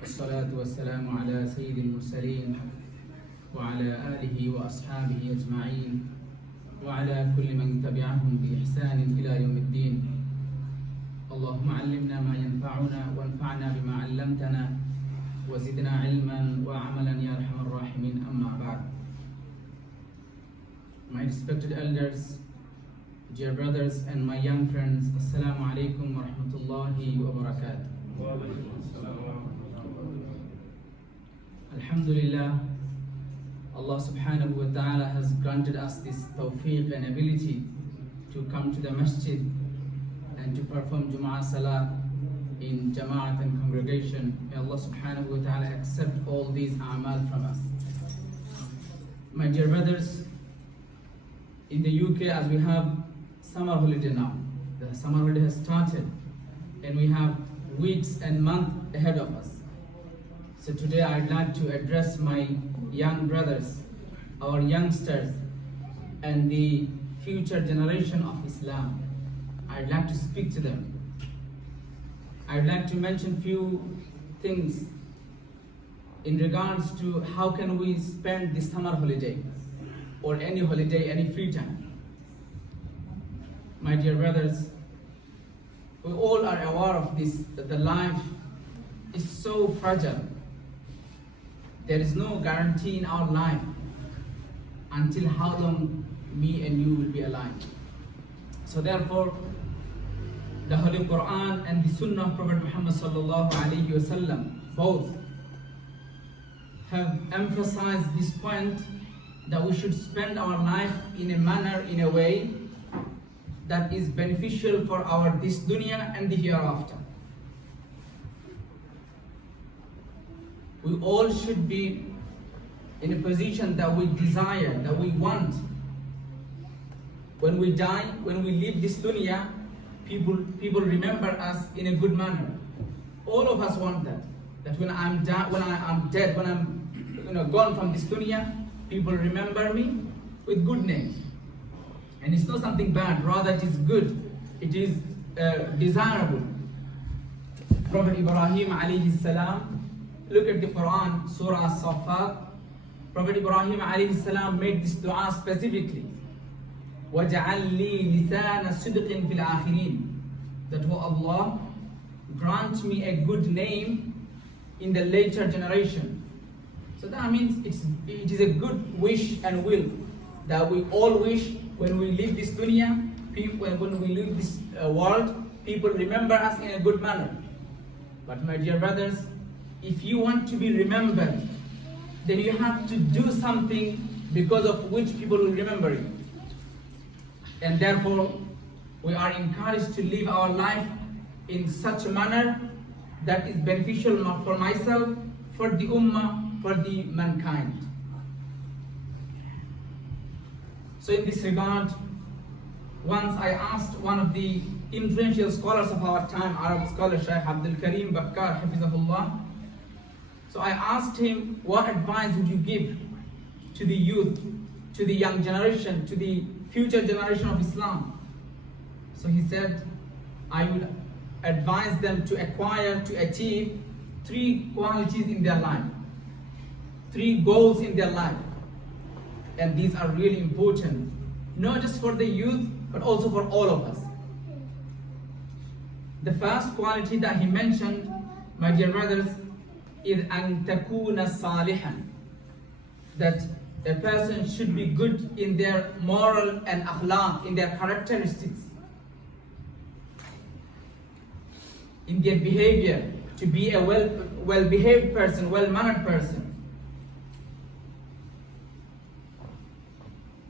والصلاة والسلام على سيد المرسلين وعلى آله وأصحابه أجمعين وعلى كل من تبعهم بإحسان إلى يوم الدين. اللهم علمنا ما ينفعنا وانفعنا بما علمتنا وزدنا علما وعملا يا أرحم الراحمين. أما بعد. My respected elders, dear brothers and my young friends, Assalamu alaikum wa rahmatullahi wa barakatuh. Alhamdulillah, Allah subhanahu wa ta'ala has granted us this tawfiq and ability to come to the masjid and to perform Jumu'ah Salah in Jama'at and congregation. May Allah subhanahu wa ta'ala accept all these a'mal from us. My dear brothers, in the UK, as we have summer holiday now, the summer holiday has started and we have weeks and months ahead of us. So today I'd like to address my young brothers, our youngsters, and the future generation of Islam. I'd like to speak to them. I'd like to mention few things in regards to how can we spend this summer holiday or any holiday, any free time. My dear brothers, we all are aware of this, that the life is so fragile. There is no guarantee in our life until how long me and you will be alive. So therefore, the Holy Quran and the Sunnah of Prophet Muhammad sallallahu alaihi wasallam both have emphasized this point that we should spend our life in a manner, in a way that is beneficial for our this dunya and the hereafter. We all should be in a position that we desire, that we want. When we die, when we leave this dunya, people remember us in a good manner. All of us want that. That when I am dead, when I'm gone from this dunya, people remember me with good names. And it's not something bad, rather it is good. It is desirable. Prophet Ibrahim alayhi salam, look at the Quran, Surah As-Saffat. Prophet Ibrahim alayhi salam made this dua specifically. وَجَعَلْ لِي لِسَانَ صِدْقٍ فِي الْآخِرِينَ. That, oh Allah, grant me a good name in the later generation. So that means it is a good wish and will that we all wish when we leave this dunya, when we leave this world, people remember us in a good manner. But my dear brothers, if you want to be remembered, then you have to do something because of which people will remember you. And therefore, we are encouraged to live our life in such a manner that is beneficial for myself, for the ummah, for the mankind. So in this regard, once I asked one of the influential scholars of our time, Arab scholar Shaykh Abdul Karim Bakkar, Hafizahullah. So I asked him, what advice would you give to the youth, to the young generation, to the future generation of Islam? So he said, I would advise them to acquire, to achieve 3 qualities in their life, 3 goals in their life. And these are really important, not just for the youth, but also for all of us. The first quality that he mentioned, my dear brothers, is أن تكون صالحا. That a person should be good in their moral and akhlaq, in their characteristics, in their behavior, to be a well-behaved person, well-mannered person.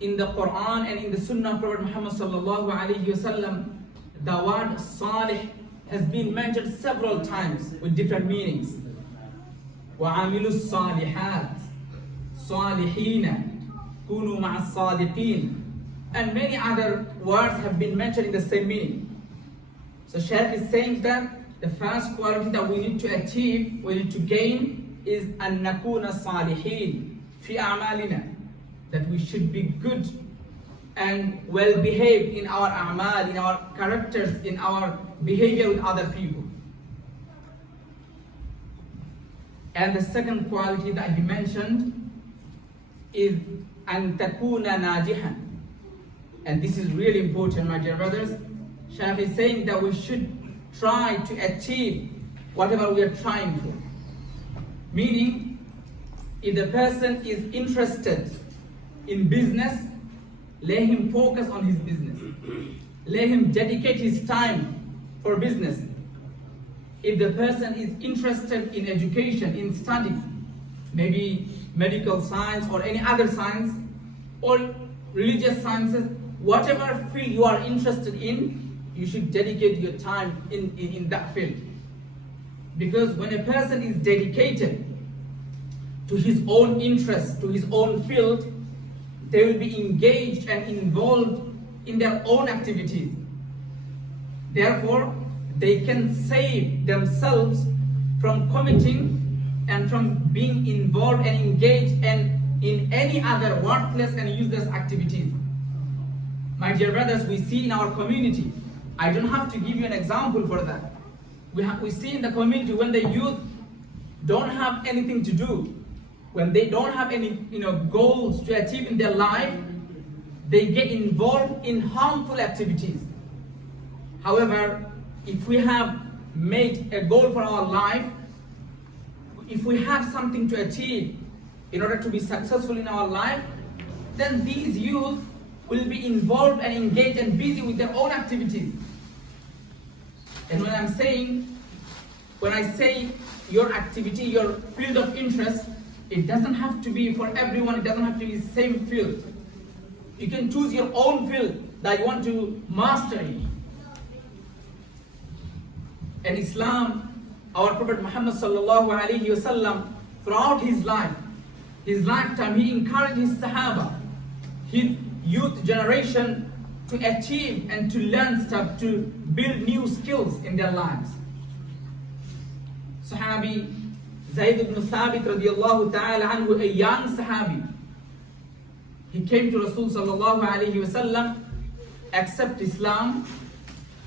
In the Quran and in the Sunnah of Prophet Muhammad sallallahu alaihi wasallam, the word salih has been mentioned several times with different meanings. وَعَامِلُوا الصَّالِحَاتِ صَالِحِينَ كُونُوا مَعَ الصَّادِقِينَ. And many other words have been mentioned in the same meaning. So Shaykh is saying that the first quality that we need to achieve, we need to gain, is أَن نَكُونَ صَالِحِينَ فِي أَعْمَالِنَا. That we should be good and well behaved in our a'mal, in our characters, in our behavior with other people. And the second quality that he mentioned is أن تكون ناجحا. And this is really important, my dear brothers. Shaykh is saying that we should try to achieve whatever we are trying for. Meaning, if the person is interested in business, let him focus on his business. Let him dedicate his time for business. If the person is interested in education, in study, maybe medical science or any other science, or religious sciences, whatever field you are interested in, you should dedicate your time in that field. Because when a person is dedicated to his own interest, to his own field, they will be engaged and involved in their own activities. Therefore, they can save themselves from committing and from being involved and engaged in any other worthless and useless activities. My dear brothers, we see in our community, I don't have to give you an example for that. We see in the community when the youth don't have anything to do, when they don't have any goals to achieve in their life, they get involved in harmful activities. However, if we have made a goal for our life, if we have something to achieve in order to be successful in our life, then these youth will be involved and engaged and busy with their own activities. And when I say your activity, your field of interest, it doesn't have to be for everyone, it doesn't have to be the same field. You can choose your own field that you want to master in. In Islam, our Prophet Muhammad sallallahu alaihi wasallam, throughout his lifetime, he encouraged his Sahaba, his youth generation, to achieve and to learn stuff, to build new skills in their lives. Sahabi Zayd ibn Thabit radiallahu ta'ala anhu, a young Sahabi, he came to Rasul sallallahu alaihi wasallam, accept Islam,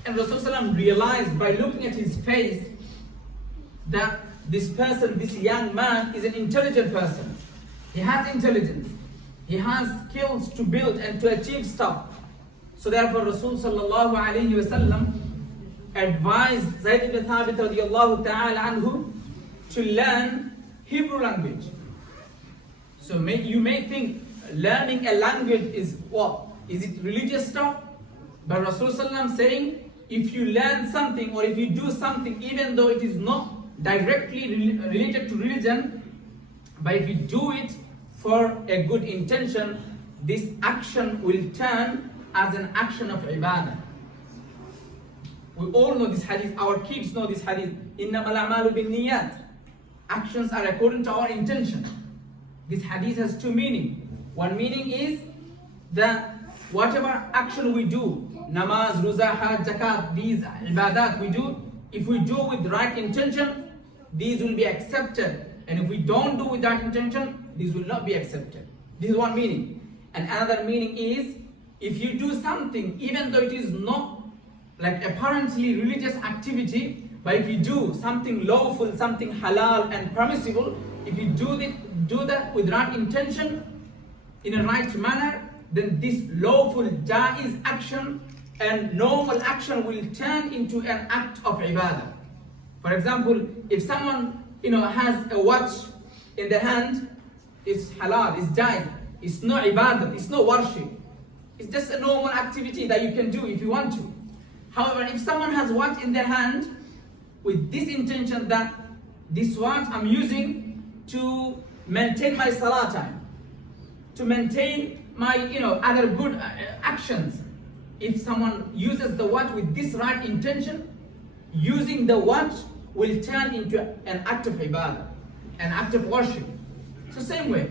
and Rasul sallam realized by looking at his face that this person, this young man, is an intelligent person. He has intelligence. He has skills to build and to achieve stuff. So therefore Rasul sallallahu alayhi wasallam advised Zayd ibn Thabit radiallahu ta'ala anhu to learn Hebrew language. So you may think learning a language is what? Is it religious stuff? But Rasul sallam saying, if you learn something or if you do something, even though it is not directly related to religion, but if you do it for a good intention, this action will turn as an action of ibadah. We all know this hadith, our kids know this hadith. إِنَّمَا الْأَعْمَالُ بِالنِّيَّاتِ. Actions are according to our intention. This hadith has two meanings. One meaning is that whatever action we do, namaz, roza, hajj, zakat, these ibadat we do, if we do with the right intention, these will be accepted. And if we don't do with that intention, these will not be accepted. This is one meaning. And another meaning is, if you do something, even though it is not like apparently religious activity, but if you do something lawful, something halal and permissible, if you do that with right intention, in a right manner, then this lawful jaiz action and normal action will turn into an act of ibadah. For example, if someone has a watch in the hand, it's halal, it's jaiz, it's no ibadah, it's no worship. It's just a normal activity that you can do if you want to. However, if someone has watch in their hand with this intention that this watch I'm using to maintain my salah time, to maintain my other good actions. If someone uses the watch with this right intention, using the watch will turn into an act of ibadah, an act of worship. So same way,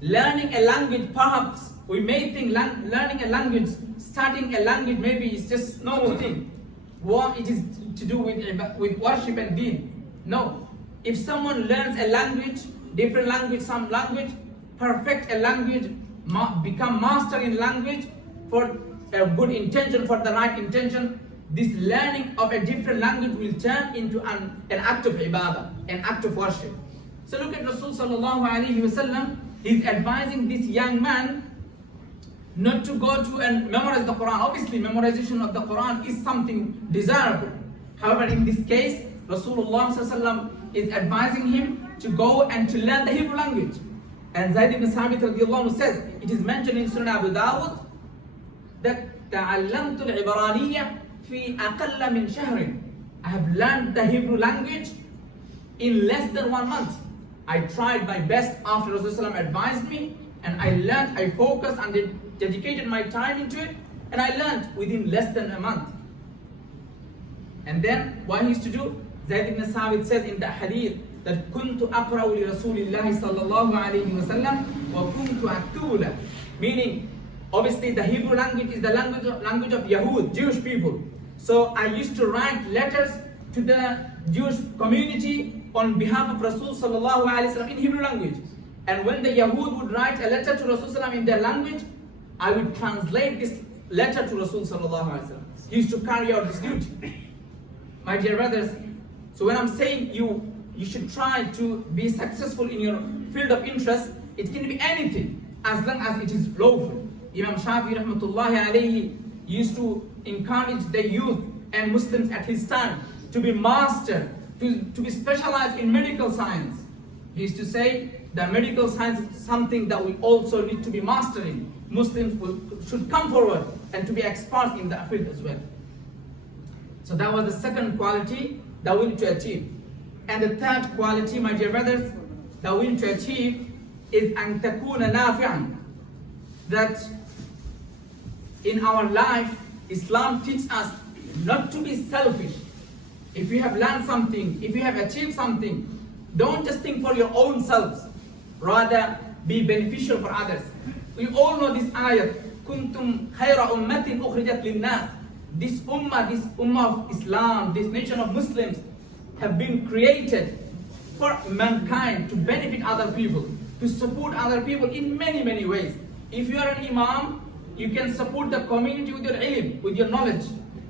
learning a language, perhaps we may think learning a language, studying a language, maybe it's just normal thing. What it is to do with worship and deen. No. If someone learns a language, different language, some language, perfect a language, become master in language for a good intention, for the right intention, this learning of a different language will turn into an act of ibadah, an act of worship. So look at Rasul sallallahu alayhi wasallam. He's advising this young man not to go to and memorize the Quran. Obviously, memorization of the Quran is something desirable. However, in this case, Rasulullah sallallahu alayhi wasallam is advising him to go and to learn the Hebrew language. And Zayd ibn Sabit radiallahu anhu says, it is mentioned in Sunan Abu Dawud that تعلمت العبرانية في أقل من شهر. I have learned the Hebrew language in less than 1 month. I tried my best after Rasulullah advised me, and I learned, I focused and dedicated my time into it, and I learned within less than a month. And then what he used to do, Zayd ibn Sabit says in the hadith that كنت أقرأ لرسول الله صلى الله عليه وسلم وكنت أكتب له, meaning obviously the Hebrew language is the language of Yahud, Jewish people. So I used to write letters to the Jewish community on behalf of Rasul sallallahu alaihi wasallam in Hebrew language. And when the Yahud would write a letter to Rasul sallallahu in their language, I would translate this letter to Rasul sallallahu alaihi wasallam. He used to carry out this duty. My dear brothers, so when I'm saying you should try to be successful in your field of interest, it can be anything as long as it is lawful. Imam Shafi'i rahmatullahi alayhi used to encourage the youth and Muslims at his time to be master, to be specialized in medical science. He used to say that medical science is something that we also need to be mastering. Muslims should come forward and to be experts in that field as well. So that was the second quality that we need to achieve. And the third quality, my dear brothers, that we need to achieve is أن تكون نافعا. That in our life, Islam teaches us not to be selfish. If you have learned something, if you have achieved something, don't just think for your own selves. Rather, be beneficial for others. We all know this ayat, كنتم خير أمة أخرجت للناس. This ummah of Islam, this nation of Muslims have been created for mankind to benefit other people, to support other people in many, many ways. If you are an imam, you can support the community with your ilm, with your knowledge.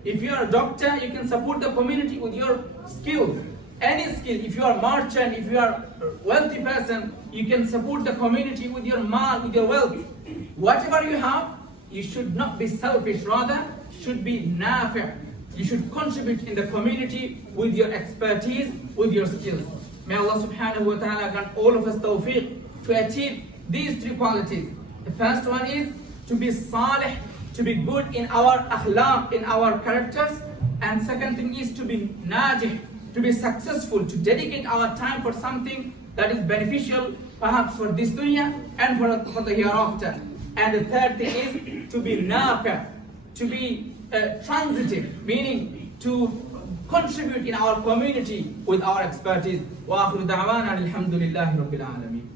If you are a doctor, you can support the community with your skills. Any skill, if you are a merchant, if you are a wealthy person, you can support the community with your mal, with your wealth. Whatever you have, you should not be selfish, rather should be nafi'. You should contribute in the community with your expertise, with your skills. May Allah subhanahu wa ta'ala grant all of us tawfiq to achieve these three qualities. The first one is to be salih, to be good in our akhlaq, in our characters. And second thing is to be najih, to be successful, to dedicate our time for something that is beneficial, perhaps for this dunya and for the hereafter. And the third thing is to be nafi', to be transitive, meaning to contribute in our community with our expertise. Wa akhiru da'wana alhamdulillahi rabbil alameen.